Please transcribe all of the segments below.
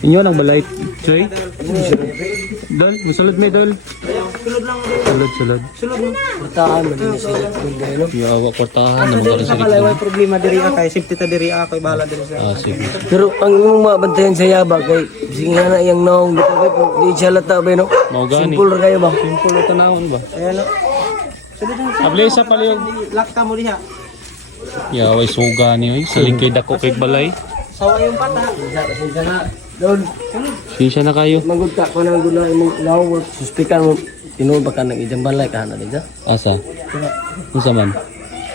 Inyo nang balay. Joy. Dol, musulod may dol. Sulod lang. Sulod. Sulod mo. Portahan man din sila. Yawa kwartahan na Diri mga sa sa kalay, likod. may problema diri kay safety ta diri ako bahala diri sa. Ah, sige. Pero ang imong mabantayan sa yaba kay sige nga na yang naong dito kay di siya lata ba no? Mao gani. Simple ra kayo ba? Simple na tanawon ba? Ayan o. Sulod lang. Ablesa palihog. Lakta mo diha. Yawa suga ni oy. Saling kay dako kay balay. Sawa yung pata. Pasensya na. Doon, Sinsya na kayo. magud ka ko nang guna imong law suspikan mo tinuod ba ka nang ijang balay ka na diga? Asa? Unsa man?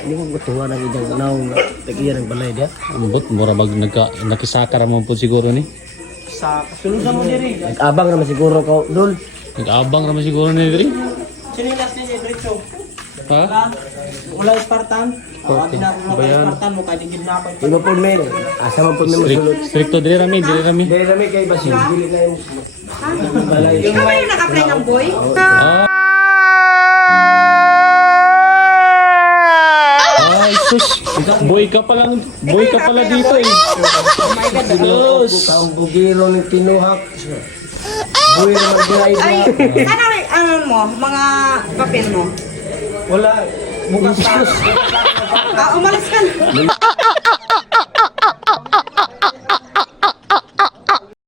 Hindi mo gutuwa ng ijang naong tagiya ng balay dia. Ambot mura bag nakisaka ra man po siguro ni. Sa sulod na mo diri. Nag-abang naman siguro ka doon. Nag-abang ra man siguro ni diri. Sinilas niya diretso. Ha? Wala Spartan. Abi na mo kay Spartan mo kay digid na ako. Iba po may asa man po may masulod. Stricto diri rami, diri rami. Dili na may kay basin dili kayo balay. Ikaw ba yung naka-apply ng boy? Ah. Ay, sus. Boy ka pala dito eh. Dilos. Ang bugiro ng tinuhak. Buhay na mag-drive Ay, na. ano mo? Mga papel mo? Wala. Bukas pa. Umalis ka na.